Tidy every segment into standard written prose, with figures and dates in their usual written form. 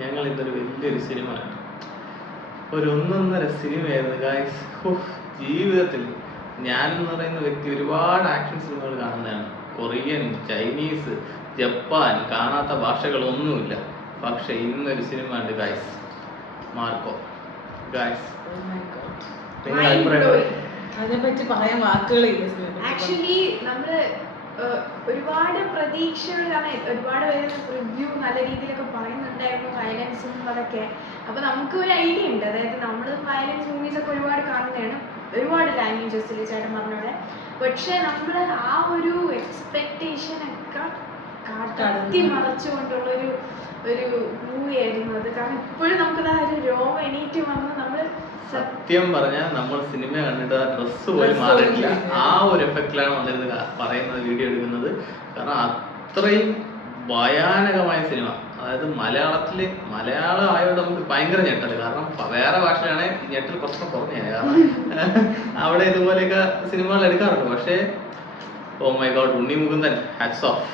ഞങ്ങൾ ഇന്നൊരു വലിയൊരു സിനിമ കണ്ടു. ഒരു 1.5 സിനിമയായിരുന്നു ഗായ്സ്. ജീവിതത്തിൽ ഞാനെന്ന് പറയുന്ന വ്യക്തി ഒരുപാട് ആക്ഷൻ സിനിമകൾ കാണുന്നതാണ്. കൊറിയൻ, ചൈനീസ്, ജപ്പാൻ, കാണാത്ത ഭാഷകളൊന്നുമില്ല. പക്ഷെ ഇന്നൊരു സിനിമ ഉണ്ട് ഗായ്സ്, മാർക്കോ. ഗായ്സ് അതിനെപ്പറ്റി പറയാൻ വാക്കുകളില്ല. ആക്ച്വലി നമ്മള് ഒരുപാട് പ്രതീക്ഷകൾ, കാരണം ഒരുപാട് പേര് റിവ്യൂ നല്ല രീതിയിലൊക്കെ പറയുന്നുണ്ടായിരുന്നു വയലൻസും അതൊക്കെ. അപ്പൊ നമുക്ക് ഒരു ഐഡിയ ഉണ്ട്, അതായത് നമ്മൾ വയലൻസ് മൂവീസ് ഒക്കെ ഒരുപാട് കാണുന്നതാണ്, ഒരുപാട് ലാംഗ്വേജസിൽ ചേട്ടൻ പറഞ്ഞ പോലെ. പക്ഷെ നമ്മൾ ആ ഒരു എക്സ്പെക്ടേഷൻ ഒക്കെ കടത്തി മറച്ചുകൊണ്ടുള്ള ഒരു മൂവി ആയിരുന്നു അത്. കാരണം ഇപ്പോഴും നമുക്കത് ആ ഒരു രോഗം എണീറ്റ് വന്ന് നമ്മൾ സത്യം പറഞ്ഞാൽ നമ്മൾ സിനിമ കണ്ടിട്ട് ആ ഡ്രസ്സ് പോലും മാറിയിട്ടില്ല. ആ ഒരു എഫക്റ്റിലാണ് വന്നിരുന്നത് പറയുന്നത്, വീഡിയോ എടുക്കുന്നത്. കാരണം അത്രയും ഭയാനകമായ സിനിമ. അതായത് മലയാളം ആയതുകൊണ്ട് നമുക്ക് ഭയങ്കര ഞെട്ടല്. കാരണം വേറെ ഭാഷയാണ് ഈ ഞെട്ടൽ കുറച്ച് കുറഞ്ഞത്. കാരണം അവിടെ ഇതുപോലെയൊക്കെ സിനിമകൾ എടുക്കാറുണ്ട്. പക്ഷേ oh my God, Unni Mukundan, hats off.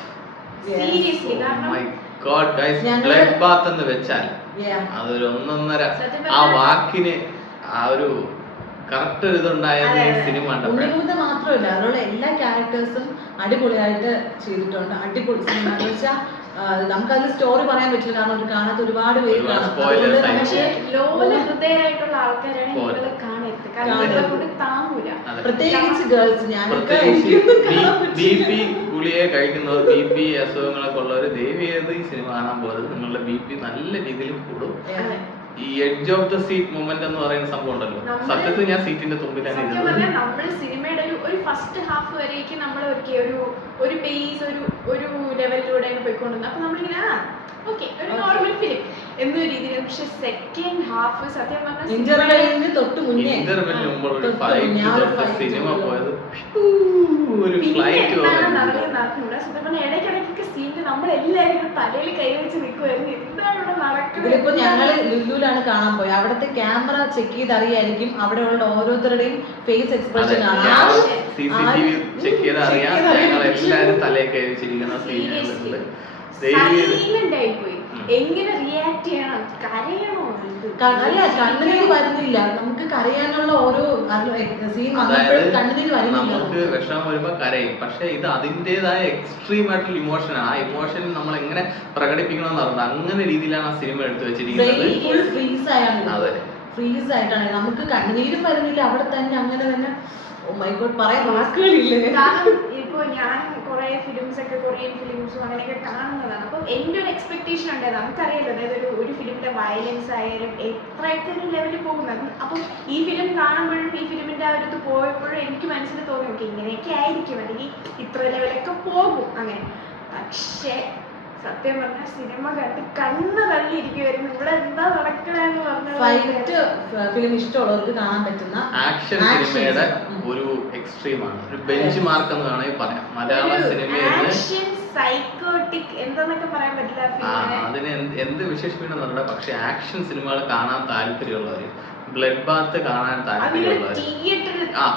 Seriously my God guys, blood bath എന്ന് വെച്ചാൽ അതൊരു 1.5 ആ വാക്കിന് ആ ഒരു കറക്റ്റ് ഒരു ഇതുണ്ടായത് സിനിമ ഉണ്ണിമുകുന്ദൻ മാത്രമല്ല, അതിലുള്ള എല്ലാ ക്യാരക്ടേഴ്സും അടിപൊളിയായിട്ട് ചെയ്തിട്ടുണ്ട്. അടിപൊളി സിനിമ എന്ന് വെച്ചാൽ നമുക്കതിൽ സ്റ്റോറി പറയാൻ പറ്റില്ല, കാരണം ഒരു കാണാത്ത ഒരുപാട് പേര് കാണും. പക്ഷേ ലോല ഹൃദയരായിട്ടുള്ള ആൾക്കാരാണ് നിങ്ങളെ കാണരുത്, കാരണം ഇവരെ താങ്ങൂല. പ്രത്യേകിച്ച് ഗേൾസ്. ഞാനൊക്കെ BP ഗുളിയെ കഴിക്കുന്നവർ, BP അസുഖങ്ങളൊക്കെ ഉള്ളവർ ദയവേത് ഈ സിനിമ കാണാൻ പോകരുത്. നിങ്ങളുടെ BP നല്ല രീതിയിൽ കൂടും. ഈ edge of the seat movement എന്ന് പറയുന്ന സംഭവം ഉണ്ടല്ലോ, സത്യത്തിൽ ഞാൻ സീറ്റിന്റെ തുമ്പിലാണ് ഇരുന്നത്. നമ്മൾ സിനിമയുടെ ഒരു ഫസ്റ്റ് ഹാഫ് വരേക്ക് നമ്മൾ ഒരു ബേസ് ഒരു ലെവലിലൂടെയാണ് പോയിക്കൊണ്ടിരുന്നത്. അപ്പൊ നമ്മളിങ്ങനെ ഓക്കെ ഒരു നോർമൽ ഫിലിം എന്നൊരു രീതിയിൽ. പക്ഷെ സെക്കൻഡ് ഹാഫ് സത്യം പറഞ്ഞാൽ ഇന്റർവെല്ലിന് തൊട്ട് മുന്നേ സിനിമ പോയത് ഒരു ഫ്ലൈറ്റ് നടക്കൂല. സത്യം പറഞ്ഞാൽ ഇടയ്ക്കിടയ്ക്കൊക്കെ സീനിൽ നമ്മളെല്ലാവരും തലയിൽ കൈവച്ച് നിൽക്കുമായിരുന്നു, എന്താണ് ഇവിടെ നടക്കുന്നത്. ഇതിലിപ്പോ ഞങ്ങള് ലുലുലാണ് കാണാൻ പോയി. അവിടുത്തെ ക്യാമറ ചെക്ക് ചെയ്ത് അറിയായിരിക്കും അവിടെയുള്ള ഓരോരുത്തരുടെയും ഫേസ് എക്സ്പ്രഷൻ കാണാം. CCTV ചെക്ക് ചെയ്ത് അറിയാം. ഞങ്ങൾ എല്ലാവരും തലയിൽ കൈവച്ചിരിക്കുന്ന സീനുകളുണ്ട്. എങ്ങനെ റിയാക്ട് ചെയ്യണം, കരയണോ? അല്ല, കണ്ണുനീര് വരുന്നില്ല. നമുക്ക് കരയാനുള്ള ഓരോ സീൻ വന്നപ്പോഴും കണ്ണുനീര് വരുന്നില്ല. നമുക്ക് വിഷമം വരുമ്പോ കരയും. പക്ഷെ ഇത് അതിൻ്റെതായ എക്സ്ട്രീം ആയിട്ടുള്ള ഇമോഷനാണ്. ആ ഇമോഷൻ നമ്മൾ എങ്ങനെ പ്രകടിപ്പിക്കണമെന്ന് പറഞ്ഞത് അങ്ങനെ രീതിയിലാണ് ആ സിനിമ എടുത്തു വെച്ചിരിക്കുന്നത്. ഫ്രീസ് ആയിട്ടാണ്. നമുക്ക് കണ്ണുനീരും വരുന്നില്ല അവിടെ തന്നെ, അങ്ങനെ തന്നെ. ഓ മൈ ഗോഡ്, പറയാൻ വാക്കുകളില്ല. കാരണം ഇപ്പൊ ഞാൻ കുറെ ഫിലിംസ് ഒക്കെ, കൊറിയൻ ഫിലിംസും അങ്ങനെയൊക്കെ കാണുന്നതാണ്. അപ്പം എൻ്റെ ഒരു എക്സ്പെക്ടേഷൻ ഉണ്ടായത്, നമുക്കറിയാലോ, അതായത് ഒരു ഫിലിമിന്റെ വയലൻസ് ആയാലും എത്രയൊക്കെ ഒരു ലെവലിൽ പോകുന്നത്. അപ്പം ഈ ഫിലിം കാണുമ്പോഴും ഈ ഫിലിമിന്റെ ആ ഒരു പോയപ്പോഴും എനിക്ക് മനസ്സിൽ തോന്നി, ഓക്കെ ഇങ്ങനെയൊക്കെ ആയിരിക്കും, അല്ലെങ്കിൽ ഇത്ര ലെവലൊക്കെ പോകും അങ്ങനെ. പക്ഷേ സത്യം പറഞ്ഞ സിനിമ കണ്ട് കണ്ണ് തള്ളിയിരിക്കുവായിരുന്നു. ഇവിടെ എന്താ നടക്കണെന്ന് പറഞ്ഞ ഫൈറ്റ് ഫിലിം ഇഷ്ടമുള്ളവർക്ക് കാണാൻ പറ്റുന്ന ആക്ഷൻ സിനിമയുടെ ഒരു എക്സ്ട്രീമാണ്, ഒരു ബെഞ്ച് മാർക്ക് എന്ന് വേണമെങ്കിൽ പറയാം മലയാള സിനിമയിൽ. സൈക്കോട്ടിക് എന്താന്നൊക്കെ പറയാൻ പറ്റില്ല, അതിന് എന്ത് വിശേഷിപ്പിക്കണമെന്നുണ്ട്. പക്ഷെ ആക്ഷൻ സിനിമകൾ കാണാൻ താല്പര്യമുള്ളവര്, ബ്ലഡ് ബാത്ത് കാണാൻ താല്പര്യമുള്ളവര്,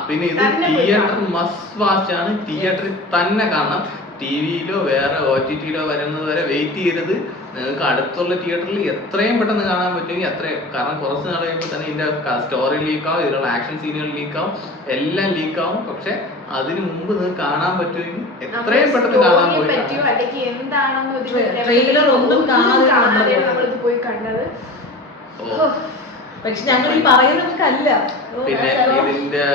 പിന്നെ ഇത് തിയേറ്റർ മസ്റ്റ് വാച്ച് ആണ്. തിയേറ്ററിൽ തന്നെ കാണണം. TV-യിലോ വേറെ OTT-യിലോ വരുന്നത് വരെ വെയിറ്റ് ചെയ്യരുത്. നിങ്ങൾക്ക് അടുത്തുള്ള തിയേറ്ററിൽ എത്രയും പെട്ടെന്ന് കാണാൻ പറ്റുമെങ്കിൽ അത്രയും. കാരണം കുറച്ച് നാൾ കഴിയുമ്പോൾ തന്നെ ഇതിന്റെ സ്റ്റോറി ലീക്കാവും, ഇതിലുള്ള ആക്ഷൻ സീനുകൾ ലീക്കാവും, എല്ലാം ലീക്കാവും. പക്ഷെ അതിന് മുമ്പ് നിങ്ങൾക്ക് കാണാൻ പറ്റുമെങ്കിൽ എത്രയും പെട്ടെന്ന് കാണാൻ പോയി കണ്ടത്. പക്ഷെ ഞങ്ങൾ ഈ പറയുന്നവർക്കല്ല. പിന്നെ ഇതിന്റെ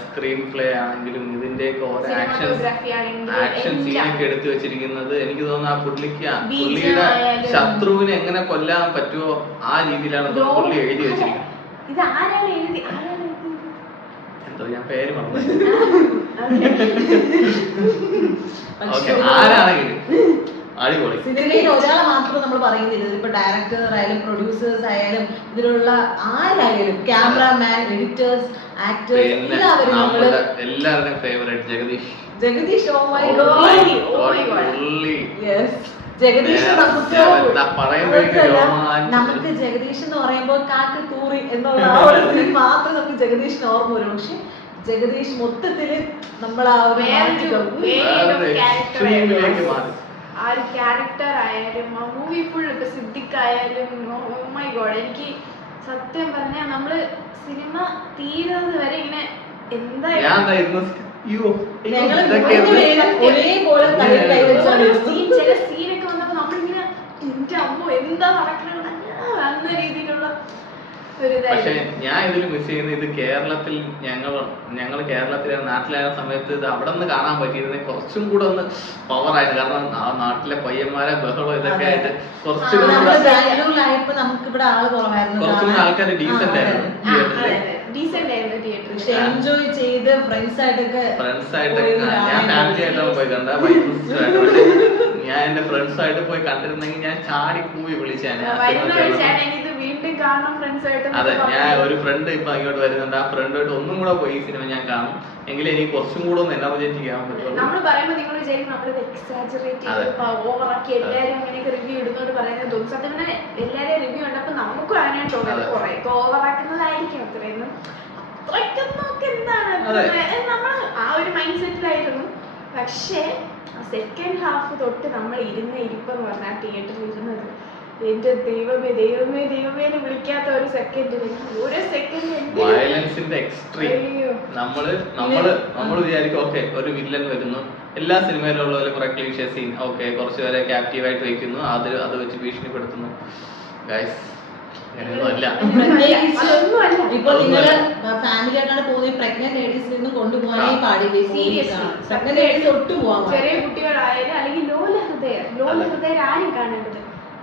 സ്ക്രീൻ പ്ലേ ആണെങ്കിലും ഇതിന്റെയൊക്കെ ഓരോ ആക്ഷൻ സീനൊക്കെ എടുത്തു വെച്ചിരിക്കുന്നത് എനിക്ക് തോന്നുന്നു ആ പുള്ളിയുടെ ശത്രുവിനെ എങ്ങനെ കൊല്ലാൻ പറ്റുമോ ആ രീതിയിലാണ് പുള്ളി എഴുതി വെച്ചിരിക്കുന്നത്. എന്തോ ഞാൻ പേര് മറന്നു. ആരാണെങ്കിലും അടിപൊളി. സിനിമയിൽ ഒരാളെ മാത്രം നമ്മൾ പറയുന്നില്ല. ഇപ്പൊ ഡയറക്ടർ ആയാലും പ്രൊഡ്യൂസേഴ്സ് ആയാലും ഇതിലുള്ള ആരായാലും ക്യാമറാമാൻ, എഡിറ്റേഴ്സ്, ആക്ടേഴ്സ്, എല്ലാവരുടെയും favourite Jagadish. Oh my God, yes Jagadish. നമുക്ക് ജഗദീഷ് എന്ന് പറയുമ്പോൾ കാക്ക് തൂറി എന്നുള്ള ആ ഒരു സീൻ മാത്രം നമുക്ക് ജഗദീഷിന് ഓർമ്മ വരും. പക്ഷെ ജഗദീഷ് മൊത്തത്തില് നമ്മൾ ആ ഒരു ആ ഒരു ക്യാരക്ടർ ആയാലും ആ മൂവി ഫുൾ ഇപ്പൊ സിദ്ദിഖ് ആയാലും മൈ ഗോഡ് എനിക്ക് സത്യം പറഞ്ഞാൽ നമ്മള് സിനിമ തീരുന്നത് വരെ ഇങ്ങനെ എന്തായാലും ചില സീനൊക്കെ വന്നപ്പോ നമ്മളിങ്ങനെ എന്റെ അമ്മോ എന്താ നടക്കണ അന്ന രീതിയിലുള്ള പക്ഷെ ഞാൻ ഇതിൽ മിസ് ചെയ്യുന്നത് ഇത് കേരളത്തിൽ ഞങ്ങൾ കേരളത്തിലെ നാട്ടിലായ സമയത്ത് ഇത് അവിടെ നിന്ന് കാണാൻ പറ്റിയിരുന്നത് കുറച്ചും കൂടെ ഒന്ന് പവറായിട്ട്. കാരണം ആ നാട്ടിലെ പയ്യന്മാരെ ബഹളം ഇതൊക്കെ ആയിട്ട് കുറച്ചും കൂടെ ആൾക്കാർ ഡീസന്റ് ആയിരുന്നു എൻജോയ് ചെയ്ത് ഫ്രണ്ട്സ് ആയിട്ടൊക്കെ ഞാൻ ഫാമിലി ആയിട്ടാണ് പോയി കണ്ട വൈഫുമായിട്ട്. പക്ഷെ ഞാൻ എന്റെ ഫ്രണ്ട്സ് ആയിട്ട് പോയി കണ്ടിരുന്നെങ്കിൽ ഞാൻ ചാടി കൂവി വിളിച്ചാണ്. അതെ, ഞാൻ ഒരു ഫ്രണ്ട് ഇപ്പൊ അങ്ങോട്ട് വരുന്നുണ്ട്, ആ ഫ്രണ്ടായിട്ട് ഒന്നും കൂടെ പോയി ഈ സിനിമ ഞാൻ കാണും, എങ്കിലും എനിക്ക് കുറച്ചും കൂടെ ഒന്ന് എനർജറ്റിക് ചെയ്യാൻ പറ്റുള്ളൂ. നമ്മൾ പറയുമ്പോൾ നിങ്ങൾ വിചാരിക്കും നമ്മളിത് എക്സാജറേറ്റ് ഓവറാക്കി എല്ലാവരും അങ്ങനെയൊക്കെ റിവ്യൂ ഇടുന്നോണ്ട് പറയുന്നത് തോന്നും. സത്യം പറഞ്ഞാൽ എല്ലാവരും റിവ്യൂ ഉണ്ടപ്പോ നമുക്കും അങ്ങനെയാണ് തോന്നുന്നത് കുറെ ഓവറാക്കുന്നതായിരിക്കും അത്രയൊന്നും അത്രയ്ക്കൊന്നൊക്കെ എന്താണ് നമ്മൾ ആ ഒരു മൈൻഡ് സെറ്റിലായിരുന്നു. പക്ഷേ സെക്കൻഡ് ഹാഫ് തൊട്ട് നമ്മൾ ഇരുന്ന ഇരിപ്പെന്ന് പറഞ്ഞാൽ തിയേറ്ററിൽ ഇരുന്നത് എന്റെ ദൈവമേ ദൈവമേ ദൈവമേ എന്ന് വിളിക്കാത്ത ഒരു സെക്കൻഡ് ഓരോ സെക്കൻഡ് വയലൻസിന്റെ എക്സ്ട്രീം. നമ്മള് വിചാരിക്കും ഓക്കെ ഒരു വില്ലൻ വരുന്നു, എല്ലാ സിനിമയിലും ഉള്ള പോലെ കുറെ ക്ലീഷേ സീൻ, ഓക്കെ കുറച്ച് പേരെ ക്യാപ്റ്റീവായിട്ട് വെക്കുന്നു, അത് വെച്ച് ഭീഷണിപ്പെടുത്തുന്നു. ഗൈസ് അങ്ങനെയൊന്നുമല്ല. ഇപ്പൊ നിങ്ങള് ഫാമിലി ആയിട്ടാണ് പോകുന്നത്, പ്രഗ്നന്റ് ലേഡീസിൽ കൊണ്ടുപോകാനേ പാടില്ല. പ്രഗ്നന്റ് ലേഡീസ് ഒട്ടും പോവാൻ ചെറിയ കുട്ടികളായാലും അല്ലെങ്കിൽ ലോല ഹൃദയർ ആരും കാണേണ്ടത്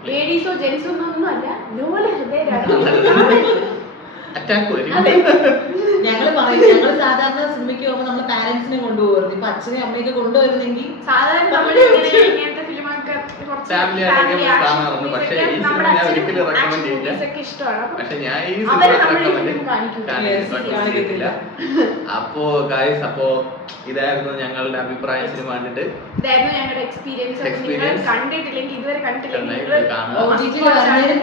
ലേഡീസോ ജെന്റ്സോ ഒന്നും അല്ല, ലോല ഹൃദയരാണ്. ഞങ്ങള് പറയും, ഞങ്ങള് സാധാരണ സിനിമയ്ക്ക് പോകുമ്പോൾ നമ്മള് പാരന്റ്സിനെ കൊണ്ടുപോകുന്നത്. ഇപ്പൊ അച്ഛനെ അമ്മയൊക്കെ കൊണ്ടുവരുന്നെങ്കിൽ സാധാരണ ഇങ്ങനത്തെ ഫിലിമൊക്കെ കാണാറുണ്ട്. പക്ഷേ ഈ സിനിമ ഞാൻ ഒരിക്കലും റെക്കമെൻഡ് ചെയ്യില്ല. പക്ഷെ ഞാൻ ഈ സിനിമ കാണിക്കത്തില്ല. അപ്പോ ഗൈസ്, അപ്പോ ഇതായിരുന്നു ഞങ്ങളുടെ അഭിപ്രായം സിനിമ കണ്ടിട്ട്. ഇതായിരുന്നു ഞങ്ങളുടെ എക്സ്പീരിയൻസ്. കണ്ടിട്ടില്ലെങ്കിൽ ഇതുവരെ കണ്ടിട്ടില്ലെങ്കിൽ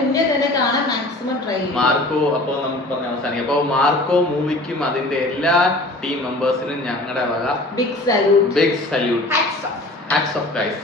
മുന്നേ തന്നെ കാണാൻ മാക്സിമം ട്രൈ ചെയ്യും. മാർക്കോ, അപ്പോ നമുക്ക് പറഞ്ഞ അവസാനിക്കും. അപ്പോ മാർക്കോ മൂവിക്കും അതിന്റെ എല്ലാ ടീം മെമ്പേഴ്സിനും ഞങ്ങളുടെ വക big salute. Hats off guys.